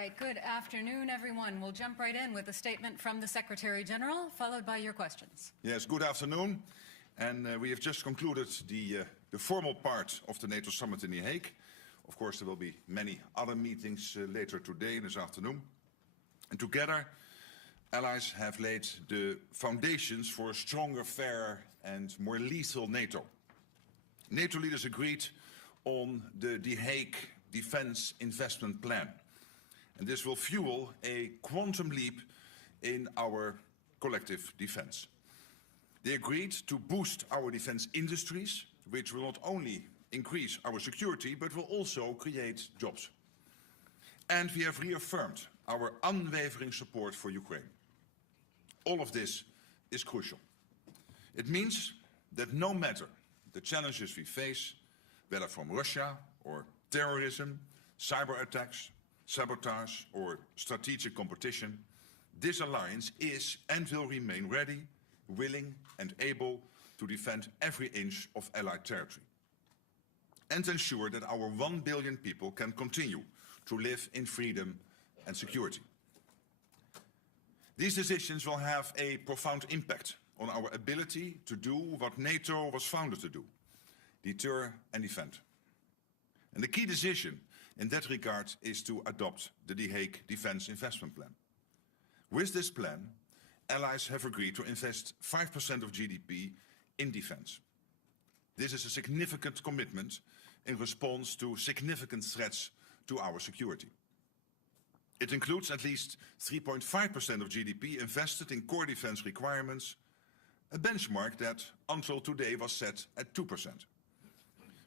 right, good afternoon, everyone. We'll jump right in with a statement from the Secretary General, followed by your questions. Yes, good afternoon. And we have just concluded the formal part of the NATO Summit in The Hague. Of course, there will be many other meetings later today and this afternoon. And together, allies have laid the foundations for a stronger, fairer and more lethal NATO. NATO leaders agreed on the Hague Defence Investment Plan. And this will fuel a quantum leap in our collective defence. They agreed to boost our defence industries, which will not only increase our security, but will also create jobs. And we have reaffirmed our unwavering support for Ukraine. All of this is crucial. It means that no matter the challenges we face, whether from Russia or terrorism, cyber attacks, sabotage or strategic competition, this alliance is and will remain ready, willing and able to defend every inch of Allied territory and ensure that our 1 billion people can continue to live in freedom and security. These decisions will have a profound impact on our ability to do what NATO was founded to do, deter and defend. And the key decision in that regard is to adopt the Hague Defence Investment Plan. With this plan, allies have agreed to invest 5% of GDP in defence. This is a significant commitment in response to significant threats to our security. It includes at least 3.5% of GDP invested in core defence requirements, a benchmark that until today was set at 2%.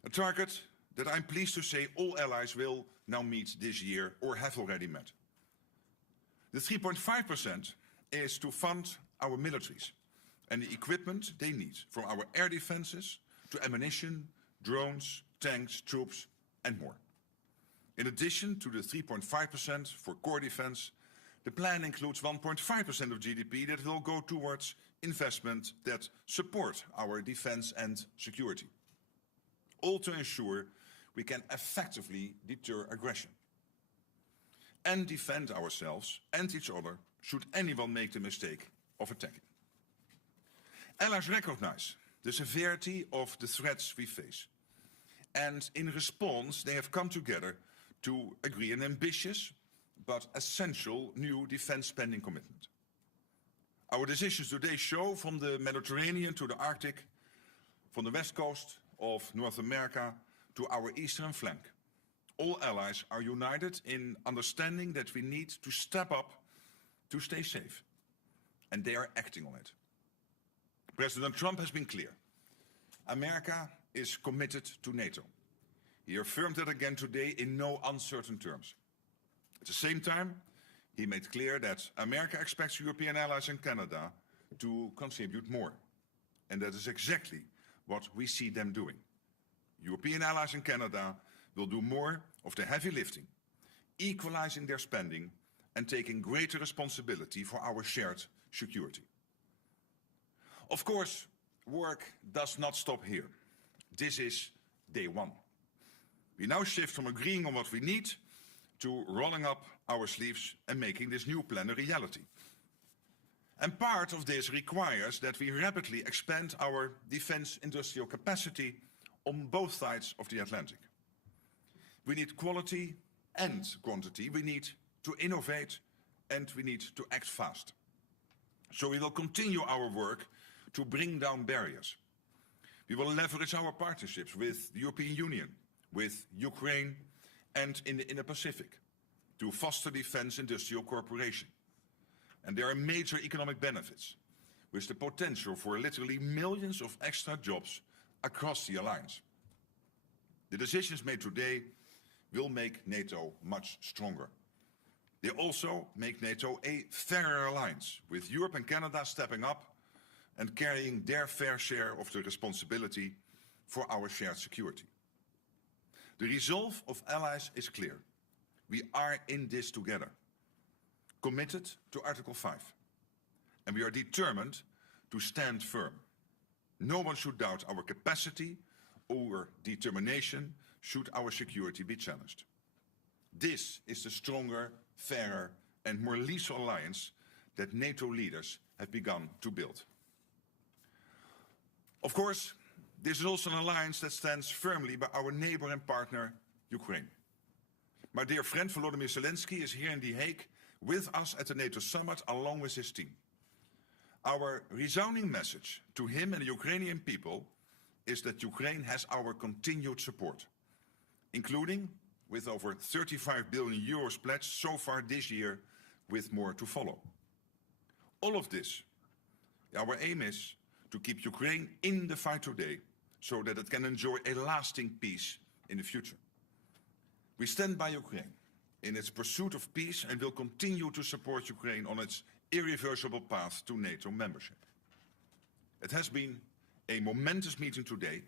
A target that I'm pleased to say all allies will now meet this year or have already met. The 3.5% is to fund our militaries and the equipment they need, from our air defences to ammunition, drones, tanks, troops and more. In addition to the 3.5% for core defence, the plan includes 1.5% of GDP that will go towards investment that support our defence and security. All to ensure we can effectively deter aggression and defend ourselves and each other should anyone make the mistake of attacking. Allies recognize the severity of the threats we face, and in response they have come together to agree an ambitious but essential new defence spending commitment. Our decisions today show, from the Mediterranean to the Arctic, from the west coast of North America to our eastern flank, all allies are united in understanding that we need to step up to stay safe, and they are acting on it. President Trump has been clear. America is committed to NATO. He affirmed that again today in no uncertain terms. At the same time, he made clear that America expects European allies and Canada to contribute more. And that is exactly what we see them doing. European allies and Canada will do more of the heavy lifting, equalizing their spending and taking greater responsibility for our shared security. Of course, work does not stop here. This is day one. We now shift from agreeing on what we need to rolling up our sleeves and making this new plan a reality. And part of this requires that we rapidly expand our defence industrial capacity on both sides of the Atlantic. We need quality and quantity. We need to innovate and we need to act fast. So we will continue our work to bring down barriers. We will leverage our partnerships with the European Union, with Ukraine and in the Indo-Pacific to foster defence industrial cooperation. And there are major economic benefits with the potential for literally millions of extra jobs across the alliance. The decisions made today will make NATO much stronger. They also make NATO a fairer alliance, with Europe and Canada stepping up and carrying their fair share of the responsibility for our shared security. The resolve of allies is clear. We are in this together, committed to Article 5, and we are determined to stand firm. No one should doubt our capacity or determination should our security be challenged. This is the stronger, fairer and more lethal alliance that NATO leaders have begun to build. Of course, this is also an alliance that stands firmly by our neighbor and partner, Ukraine. My dear friend Volodymyr Zelensky is here in The Hague with us at the NATO Summit along with his team. Our resounding message to him and the Ukrainian people is that Ukraine has our continued support, including with over 35 billion euros pledged so far this year, with more to follow. All of this, our aim is to keep Ukraine in the fight today so that it can enjoy a lasting peace in the future. We stand by Ukraine in its pursuit of peace and will continue to support Ukraine on its irreversible path to NATO membership. It has been a momentous meeting today.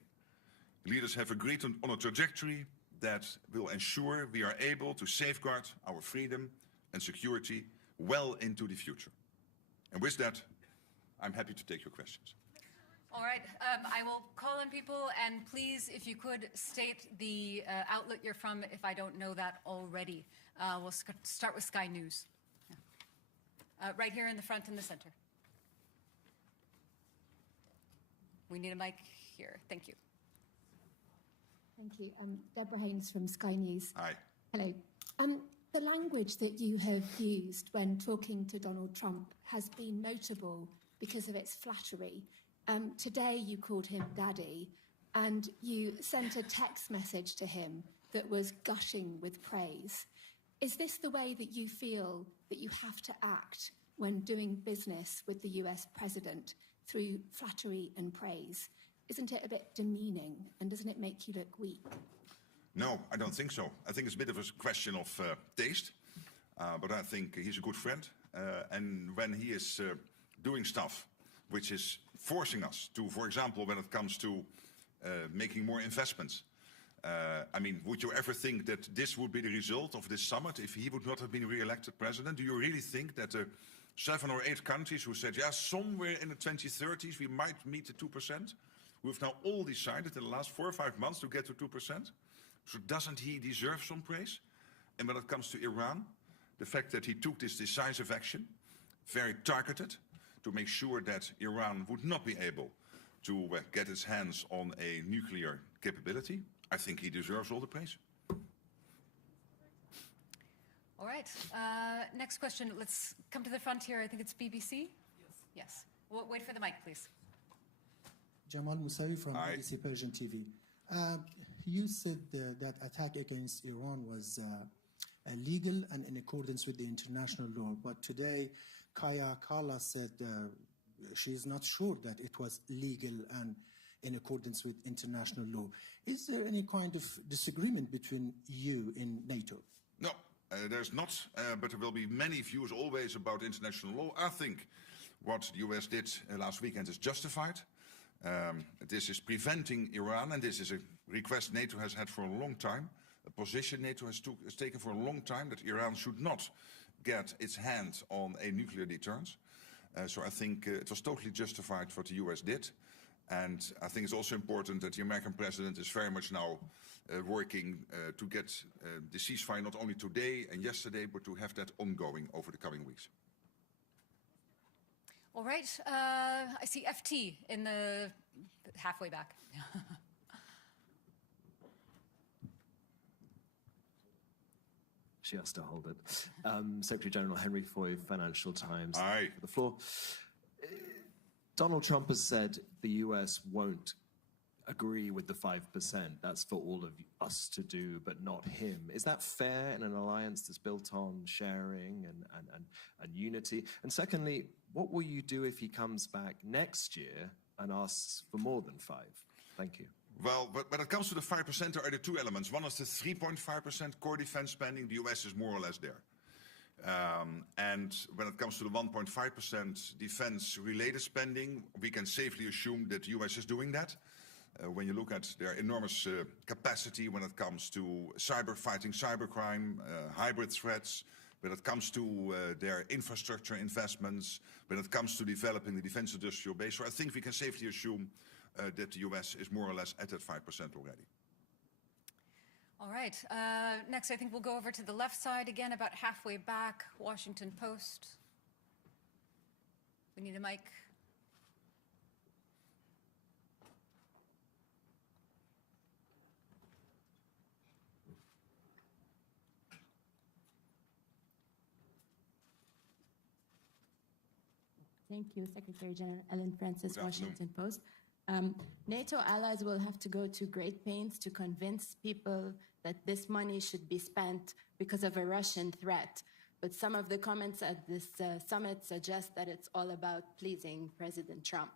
Leaders have agreed on a trajectory that will ensure we are able to safeguard our freedom and security well into the future. And with that, I'm happy to take your questions. All right, I will call on people, and please, if you could state the outlet you're from, if I don't know that already. We'll start with Sky News. Yeah. Right here in the front and the center. We need a mic here. Thank you. Thank you. Deborah Haynes from Sky News. Hi. Hello. The language that you have used when talking to Donald Trump has been notable because of its flattery. Today you called him Daddy, and you sent a text message to him that was gushing with praise. Is this the way that you feel that you have to act when doing business with the US president, through flattery and praise? Isn't it a bit demeaning, and doesn't it make you look weak? No, I don't think so. I think it's a bit of a question of taste, but I think he's a good friend. And when he is doing stuff which is forcing us to, for example, when it comes to making more investments, I mean, would you ever think that this would be the result of this summit if he would not have been re-elected president? Do you really think that 7 or 8 countries who said, yeah, somewhere in the 2030s we might meet the 2%, we've now all decided in the last 4 or 5 months to get to 2%? So doesn't he deserve some praise? And when it comes to Iran, the fact that he took this decisive action, very targeted, to make sure that Iran would not be able to get its hands on a nuclear capability, I think he deserves all the praise. All right. Next question. Let's come to the front here. I think it's BBC. Yes. Yes. Well, wait for the mic, please. Jamal Moussaoui from BBC Persian TV. You said that attack against Iran was illegal and in accordance with the international law. But today, Kaya Kala said she is not sure that it was legal and in accordance with international law. Is there any kind of disagreement between you in NATO? No, there's not, but there will be many views always about international law. I think what the US did last weekend is justified. This is preventing Iran, and this is a request NATO has had for a long time, a position NATO has taken for a long time, that Iran should not get its hand on a nuclear deterrence. So I think it was totally justified what the US did. And I think it's also important that the American president is very much now working to get the ceasefire not only today and yesterday, but to have that ongoing over the coming weeks. All right. I see FT in the halfway back. She has to hold it. Secretary General Henry Foy, Financial Times. Aye. The floor. Donald Trump has said the US won't agree with the 5%. That's for all of us to do, but not him. Is that fair in an alliance that's built on sharing and unity? And secondly, what will you do if he comes back next year and asks for more than 5? Thank you. Well, but when it comes to the 5%, there are the two elements. One is the 3.5% core defense spending. The US is more or less there. And when it comes to the 1.5% defense-related spending, we can safely assume that the US is doing that. When you look at their enormous capacity when it comes to fighting cybercrime, hybrid threats, when it comes to their infrastructure investments, when it comes to developing the defense industrial base. So I think we can safely assume that the US is more or less at that 5% already. All right. Next, I think we'll go over to the left side again, about halfway back, Washington Post. We need a mic. Thank you, Secretary General Ellen Francis, Good afternoon. Washington Post. NATO allies will have to go to great pains to convince people that this money should be spent because of a Russian threat. But some of the comments at this summit suggest that it's all about pleasing President Trump.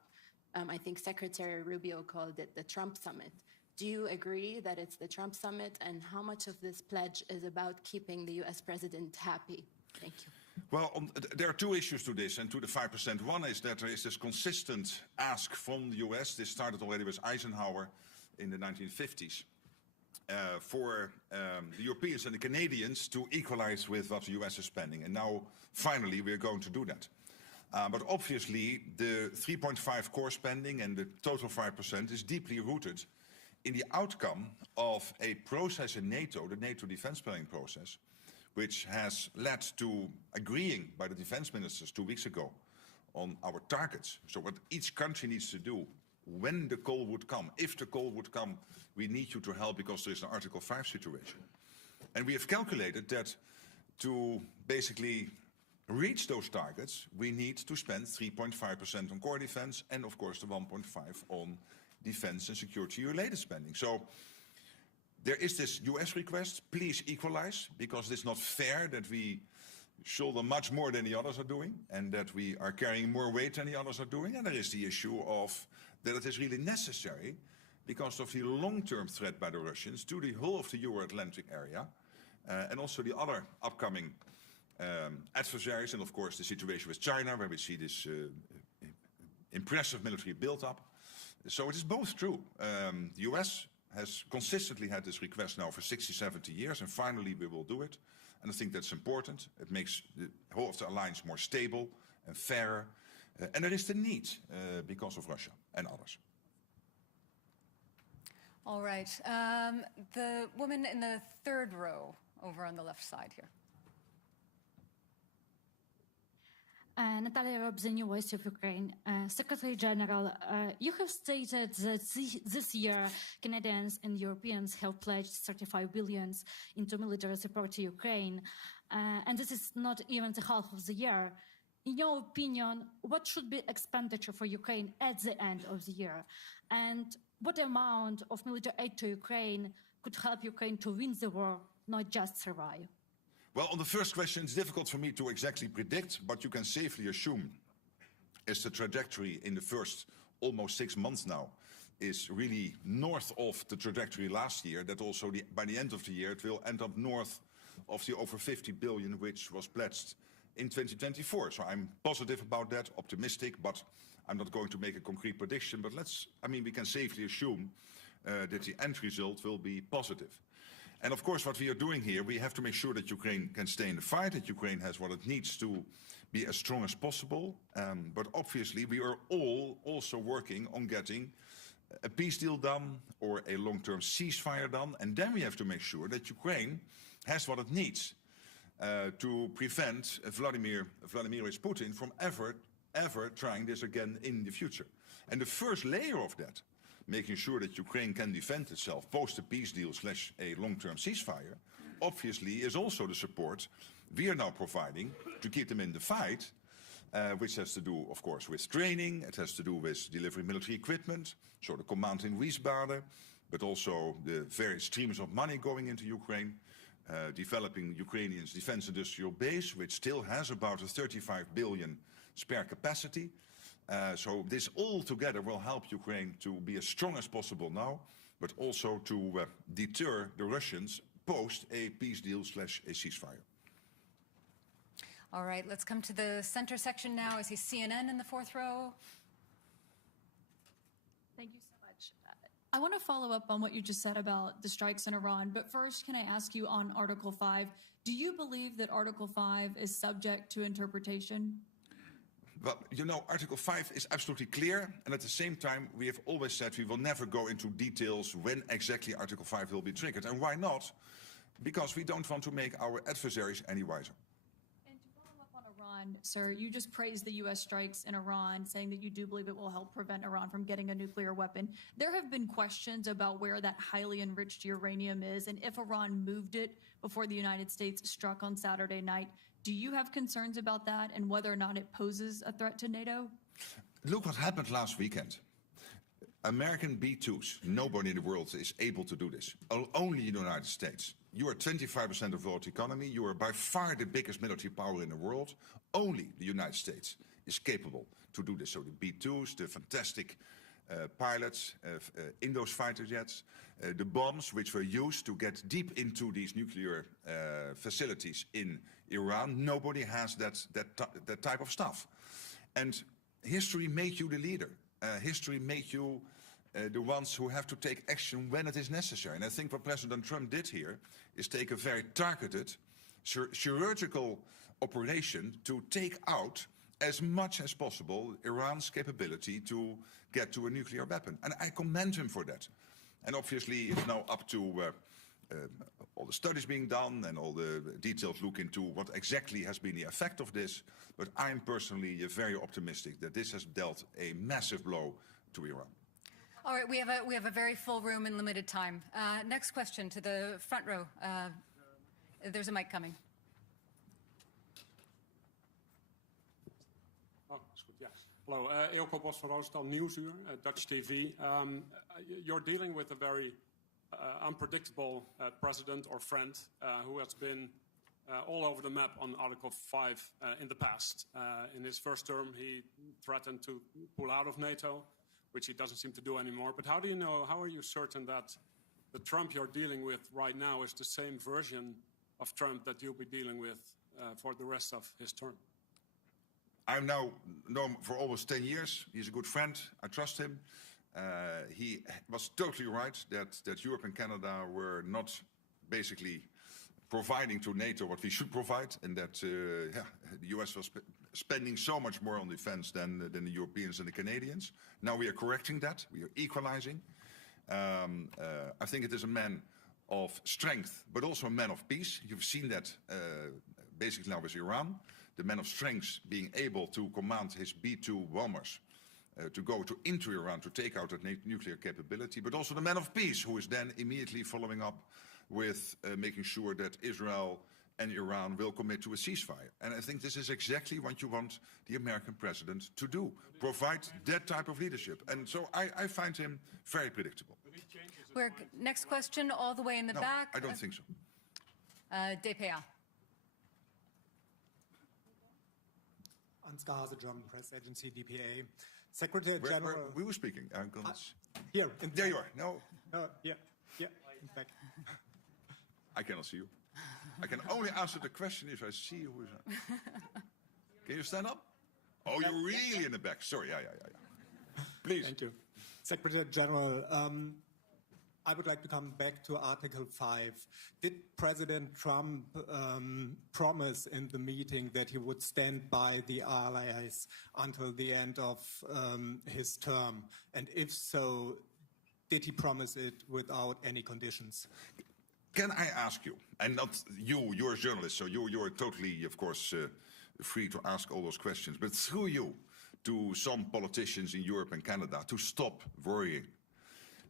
I think Secretary Rubio called it the Trump Summit. Do you agree that it's the Trump Summit? And how much of this pledge is about keeping the US president happy? Thank you. Well, there are two issues to this and to the 5%. One is that there is this consistent ask from the US. This started already with Eisenhower in the 1950s. For the Europeans and the Canadians to equalize with what the US is spending. And now, finally, we're going to do that. But obviously, the 3.5 core spending and the total 5% is deeply rooted in the outcome of a process in NATO, the NATO defense planning process, which has led to agreeing by the defense ministers 2 weeks ago on our targets. So what each country needs to do when the call would come. If the call would come, we need you to help because there is an Article 5 situation. And we have calculated that to basically reach those targets, we need to spend 3.5% on core defense and, of course, the 1.5% on defense and security-related spending. So there is this US request, please equalize, because it's not fair that we shoulder much more than the others are doing and that we are carrying more weight than the others are doing. And there is the issue of that it is really necessary because of the long-term threat by the Russians to the whole of the Euro-Atlantic area and also the other upcoming adversaries, and of course the situation with China, where we see this impressive military build-up. So it is both true. The US has consistently had this request now for 60, 70 years, and finally we will do it. And I think that's important. It makes the whole of the alliance more stable and fairer. And there is the need because of Russia and others. All right. The woman in the third row over on the left side here. Natalia Robb, the New Voice of Ukraine. Secretary General, you have stated that this year Canadians and Europeans have pledged 35 billion into military support to Ukraine, and this is not even the half of the year. In your opinion, what should be expenditure for Ukraine at the end of the year? And what amount of military aid to Ukraine could help Ukraine to win the war, not just survive? Well, on the first question, it's difficult for me to exactly predict, but you can safely assume as the trajectory in the first almost 6 months now is really north of the trajectory last year, that also by the end of the year it will end up north of the over 50 billion which was pledged in 2024. So I'm positive about that, optimistic, but I'm not going to make a concrete prediction. But we can safely assume that the end result will be positive. And of course, what we are doing here, we have to make sure that Ukraine can stay in the fight, that Ukraine has what it needs to be as strong as possible. But obviously, we are all also working on getting a peace deal done or a long-term ceasefire done. And then we have to make sure that Ukraine has what it needs to prevent Vladimir Putin from ever trying this again in the future. And the first layer of that, making sure that Ukraine can defend itself post a peace deal / a long-term ceasefire, obviously is also the support we are now providing to keep them in the fight, which has to do, of course, with training. It has to do with delivering military equipment, so the command in Wiesbaden, but also the various streams of money going into Ukraine, developing Ukrainians' defense industrial base, which still has about a 35 billion spare capacity. So this all together will help Ukraine to be as strong as possible now, but also to deter the Russians post a peace deal / a ceasefire. All right, let's come to the center section now. I see CNN in the fourth row. Thank you so much. I want to follow up on what you just said about the strikes in Iran, but first, can I ask you on Article 5, do you believe that Article 5 is subject to interpretation? Well, you know, Article 5 is absolutely clear, and at the same time, we have always said we will never go into details when exactly Article 5 will be triggered. And why not? Because we don't want to make our adversaries any wiser. And to follow up on Iran, sir, you just praised the U.S. strikes in Iran, saying that you do believe it will help prevent Iran from getting a nuclear weapon. There have been questions about where that highly enriched uranium is, and if Iran moved it before the United States struck on Saturday night. Do you have concerns about that and whether or not it poses a threat to NATO? Look what happened last weekend. American B-2s, nobody in the world is able to do this. Only in the United States. You are 25% of the world economy. You are by far the biggest military power in the world. Only the United States is capable to do this. So the B-2s, the fantastic pilots in those fighter jets, the bombs which were used to get deep into these nuclear facilities in Iran, nobody has that type of stuff. And history makes you the leader. History makes you the ones who have to take action when it is necessary. And I think what President Trump did here is take a very targeted, chirurgical operation to take out as much as possible Iran's capability to get to a nuclear weapon. And I commend him for that. And obviously it's now up to all the studies being done and all the detailed look into what exactly has been the effect of this. But I'm personally very optimistic that this has dealt a massive blow to Iran. All right, we have a very full room and limited time. Next question to the front row. There's a mic coming. Oh, that's good, yeah. Hello, Eelco Bos van Roosendaal, Nieuwsuur, Dutch TV. You're dealing with a very unpredictable president or friend who has been all over the map on Article 5 in the past. In his first term, he threatened to pull out of NATO, which he doesn't seem to do anymore. But how do you know, how are you certain that the Trump you're dealing with right now is the same version of Trump that you'll be dealing with for the rest of his term? I've now known him for almost 10 years. He's a good friend. I trust him. He was totally right that Europe and Canada were not basically providing to NATO what we should provide, and that the US was spending so much more on defense than the Europeans and the Canadians. Now we are correcting that. We are equalizing. I think it is a man of strength, but also a man of peace. You've seen that basically now with Iran. The man of strength being able to command his B-2 bombers to go into Iran to take out that nuclear capability, but also the man of peace who is then immediately following up with making sure that Israel and Iran will commit to a ceasefire. And I think this is exactly what you want the American president to do, provide that type of leadership. And so I find him very predictable. Next question, all the way in the back. I don't think so. DPA. Ansgar Hase, German press agency, DPA. Secretary General... we were speaking. Here. There you are. No. Yeah, in fact. I cannot see you. I can only answer the question if I see who is. Can you stand up? Oh, you're really in the back. Sorry, yeah. Please. Thank you. Secretary General, I would like to come back to Article 5. Did President Trump promise in the meeting that he would stand by the allies until the end of his term? And if so, did he promise it without any conditions? Can I ask you, and not you, you're a journalist, so you're totally, of course, free to ask all those questions, but through you to some politicians in Europe and Canada to stop worrying.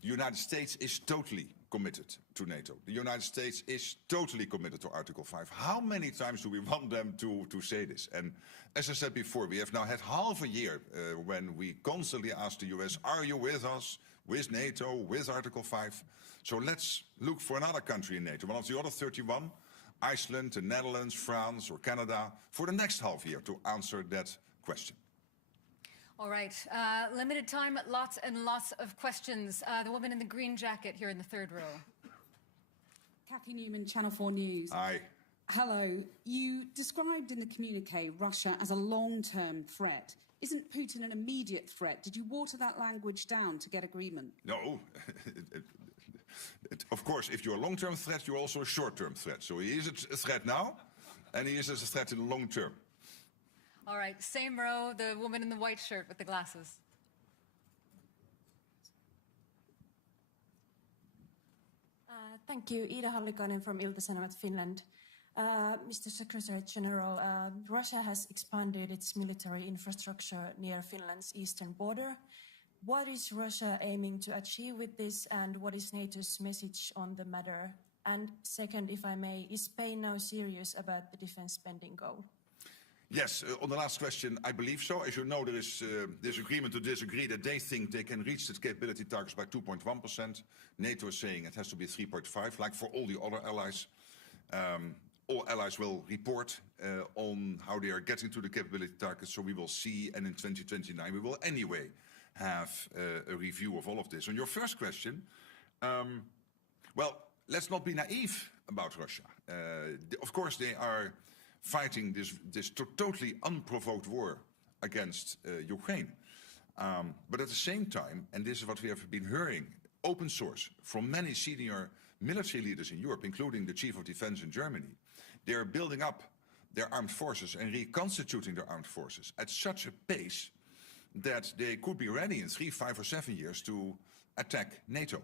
The United States is totally committed to NATO. The United States is totally committed to Article 5. How many times do we want them to say this? And as I said before, we have now had half a year when we constantly ask the US, are you with us, with NATO, with Article 5? So let's look for another country in NATO, one of the other 31, Iceland, the Netherlands, France or Canada, for the next half year to answer that question. All right, limited time, lots and lots of questions. The woman in the green jacket here in the third row. Kathy Newman, Channel 4 News. Hi. Hello. You described in the communique Russia as a long-term threat. Isn't Putin an immediate threat? Did you water that language down to get agreement? No. Of course, if you're a long-term threat, you're also a short-term threat. So he is a threat now, and he is a threat in the long term. All right, same row, the woman in the white shirt with the glasses. Thank you. Ida Hallikainen from Ilta-Sanomat, Finland. Mr. Secretary General, Russia has expanded its military infrastructure near Finland's eastern border. What is Russia aiming to achieve with this, and what is NATO's message on the matter? And second, if I may, is Spain now serious about the defense spending goal? Yes, on the last question, I believe so. As you know, there is disagreement to disagree that they think they can reach the capability targets by 2.1%. NATO is saying it has to be 3.5%, like for all the other allies. All allies will report on how they are getting to the capability targets, so we will see, and in 2029 we will anyway have a review of all of this. On your first question, well, let's not be naive about Russia. Of course, they are fighting this totally unprovoked war against Ukraine. But at the same time, and this is what we have been hearing, open source from many senior military leaders in Europe, including the Chief of Defense in Germany, they are building up their armed forces and reconstituting their armed forces at such a pace that they could be ready in 3, 5, or 7 years to attack NATO.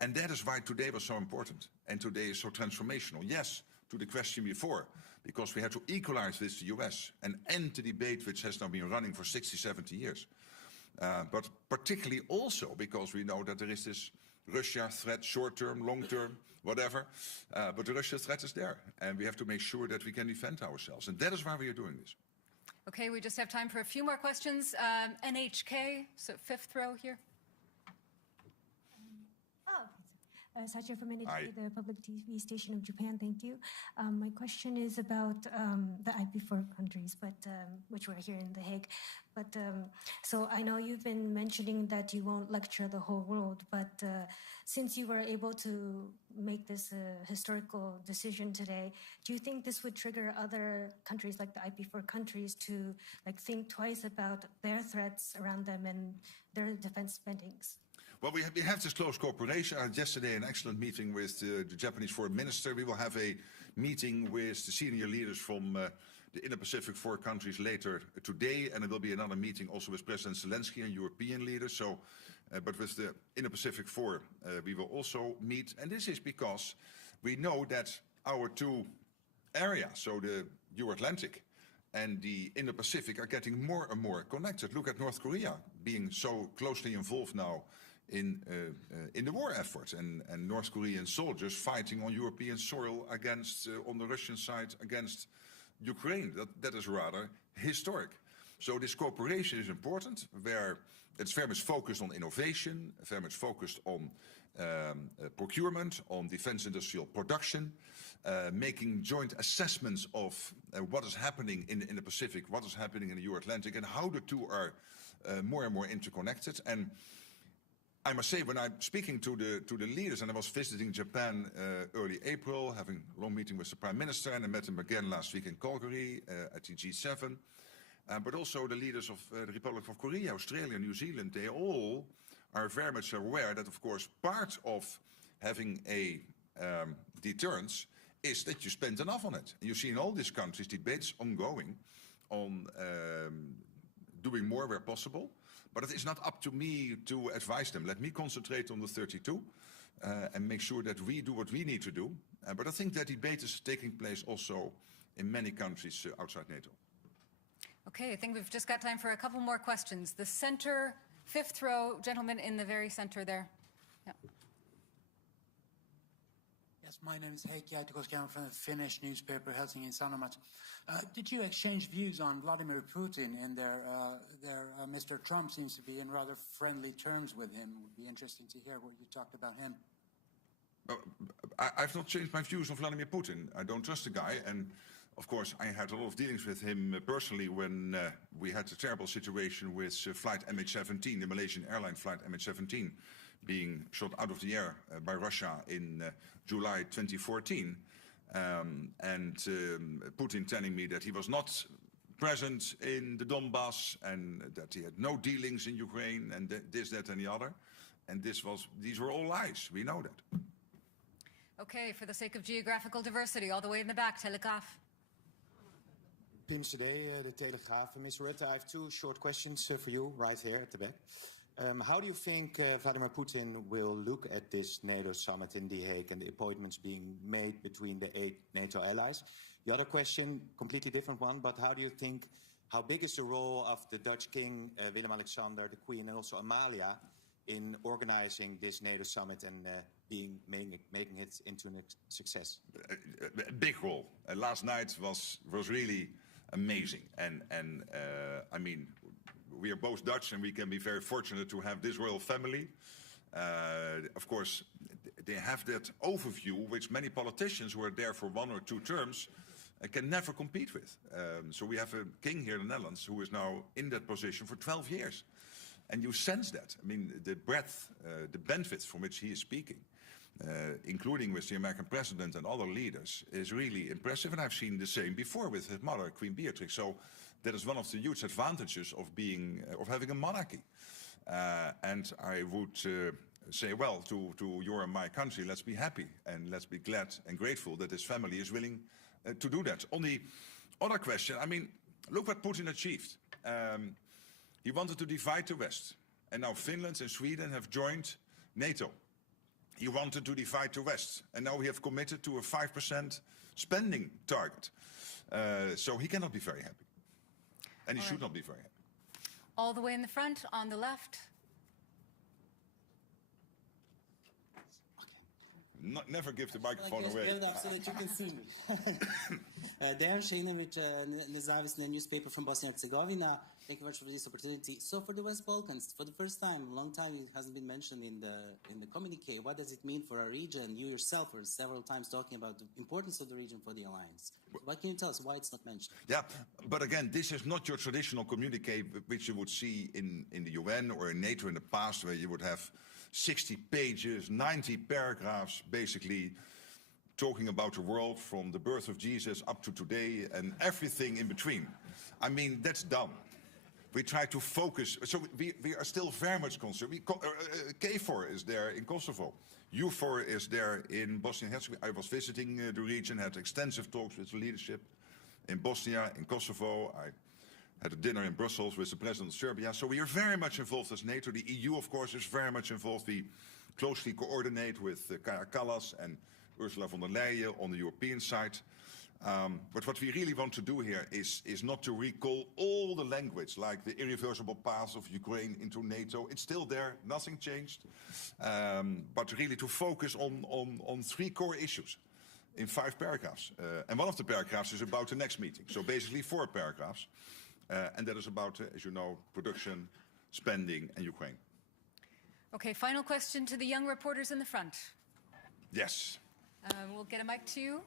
And that is why today was so important, and today is so transformational. Yes, to the question before, because we had to equalize with the US and end the debate which has now been running for 60, 70 years. But particularly also because we know that there is this Russia threat, short-term, long-term, whatever. But the Russia threat is there, and we have to make sure that we can defend ourselves. And that is why we are doing this. Okay, we just have time for a few more questions. NHK, so fifth row here. Satya from NHK, the public TV station of Japan. Thank you. My question is about the IP4 countries, but which were here in The Hague. But so I know you've been mentioning that you won't lecture the whole world, but since you were able to make this historical decision today, do you think this would trigger other countries like the IP4 countries to think twice about their threats around them and their defense spendings? Well, we have this close cooperation. I had yesterday an excellent meeting with the Japanese foreign minister. We will have a meeting with the senior leaders from the Indo-Pacific 4 countries later today, and there will be another meeting also with President Zelensky and European leaders. So, but with the Indo-Pacific 4, we will also meet. And this is because we know that our two areas, so the Euro-Atlantic and the Indo-Pacific, are getting more and more connected. Look at North Korea being so closely involved now in the war efforts, and North Korean soldiers fighting on European soil against, on the Russian side, against Ukraine. That is rather historic. So this cooperation is important, where it's very much focused on innovation, very much focused on procurement, on defense industrial production, making joint assessments of what is happening in the Pacific, what is happening in the Euro-Atlantic, and how the two are more and more interconnected. And I must say, when I'm speaking to the leaders, and I was visiting Japan early April, having a long meeting with the Prime Minister, and I met him again last week in Calgary at the G7, but also the leaders of the Republic of Korea, Australia, New Zealand, they all are very much aware that, of course, part of having a deterrence is that you spend enough on it. And you see in all these countries debates ongoing on doing more where possible. But it is not up to me to advise them. Let me concentrate on the 32 and make sure that we do what we need to do. But I think that debate is taking place also in many countries outside NATO. Okay, I think we've just got time for a couple more questions. The center, fifth row, gentleman in the very center there. Yeah. Yes, my name is Heikki Aitikoski. I'm from the Finnish newspaper Helsingin Sanomat. Did you exchange views on Vladimir Putin and Mr. Trump seems to be in rather friendly terms with him? It would be interesting to hear what you talked about him. I've not changed my views on Vladimir Putin. I don't trust the guy, and of course I had a lot of dealings with him personally when we had a terrible situation with flight MH17, the Malaysian airline flight MH17, being shot out of the air by Russia in July 2014. And Putin telling me that he was not present in the Donbass and that he had no dealings in Ukraine and this, that, and the other. And these were all lies. We know that. Okay, for the sake of geographical diversity, all the way in the back, Telegraph. Pims today, the Telegraaf. Ms. Rutte, I have two short questions for you right here at the back. How do you think Vladimir Putin will look at this NATO summit in The Hague and the appointments being made between the 8 NATO allies? The other question, completely different one, but how big is the role of the Dutch King, Willem-Alexander, the Queen, and also Amalia in organizing this NATO summit and making it into a success? A big role. Last night was really amazing. And I mean, we are both Dutch and we can be very fortunate to have this royal family. Of course, they have that overview which many politicians who are there for 1 or 2 terms can never compete with. So we have a king here in the Netherlands who is now in that position for 12 years. And you sense that. I mean, the breadth, the benefits from which he is speaking, including with the American president and other leaders, is really impressive. And I've seen the same before with his mother, Queen Beatrix. So that is one of the huge advantages of having a monarchy. And I would say, well, to your and my country, let's be happy and let's be glad and grateful that his family is willing to do that. On the other question, I mean, look what Putin achieved. He wanted to divide the West, and now Finland and Sweden have joined NATO. He wanted to divide the West, and now we have committed to a 5% spending target. So he cannot be very happy, and he should not be very happy. All the way in the front, on the left. Never give the microphone away. So that you can see me. Dejan Šejnović, nezavisny newspaper from Bosnia and Herzegovina. Thank you very much for this opportunity. So for the West Balkans, for the first time, long time, it hasn't been mentioned in the communique. What does it mean for our region? You yourself were several times talking about the importance of the region for the alliance. What can you tell us why it's not mentioned? Yeah, but again, this is not your traditional communique which you would see in the UN or in NATO in the past, where you would have 60 pages, 90 paragraphs, basically talking about the world from the birth of Jesus up to today and everything in between. I mean, that's done. We try to focus. So we are still very much concerned. KFOR is there in Kosovo. U4 is there in Bosnia and Herzegovina. I was visiting the region, had extensive talks with the leadership in Bosnia, in Kosovo. I had a dinner in Brussels with the president of Serbia. So we are very much involved as NATO. The EU, of course, is very much involved. We closely coordinate with Kaja Kallas and Ursula von der Leyen on the European side. But what we really want to do here is not to recall all the language, like the irreversible path of Ukraine into NATO. It's still there, nothing changed. But really to focus on 3 core issues in 5 paragraphs. And one of the paragraphs is about the next meeting. So basically 4 paragraphs. And that is about, as you know, production, spending, and Ukraine. Okay, final question to the young reporters in the front. Yes. We'll get a mic to you.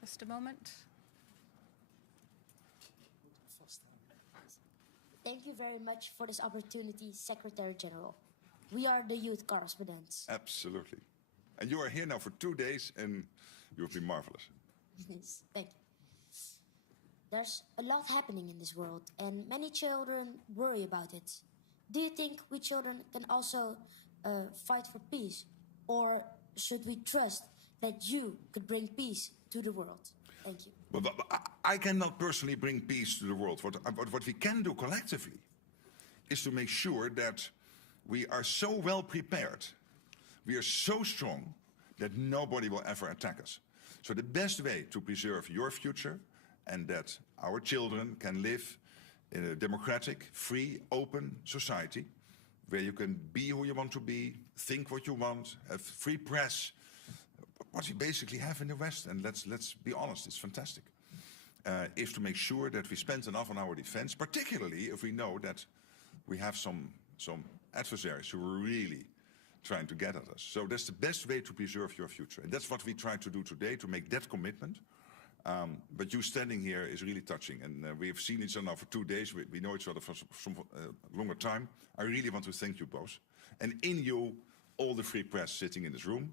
Just a moment. Thank you very much for this opportunity, Secretary General. We are the youth correspondents. Absolutely. And you are here now for 2 days, and you will be marvelous. Yes, thank you. There's a lot happening in this world, and many children worry about it. Do you think we children can also fight for peace? Or should we trust that you could bring peace to the world? Thank you. But I cannot personally bring peace to the world. What we can do collectively is to make sure that we are so well prepared, we are so strong, that nobody will ever attack us. So the best way to preserve your future and that our children can live in a democratic, free, open society where you can be who you want to be, think what you want, have free press, what we basically have in the West, and let's be honest, it's fantastic, is to make sure that we spend enough on our defense, particularly if we know that we have some adversaries who are really trying to get at us. So that's the best way to preserve your future. And that's what we try to do today, to make that commitment. But you standing here is really touching. And we have seen each other now for 2 days. We know each other for some longer time. I really want to thank you both. And in you, all the free press sitting in this room,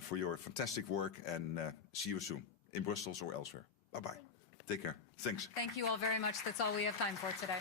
for your fantastic work. And see you soon, in Brussels or elsewhere. Bye-bye. Take care. Thanks. Thank you all very much. That's all we have time for today.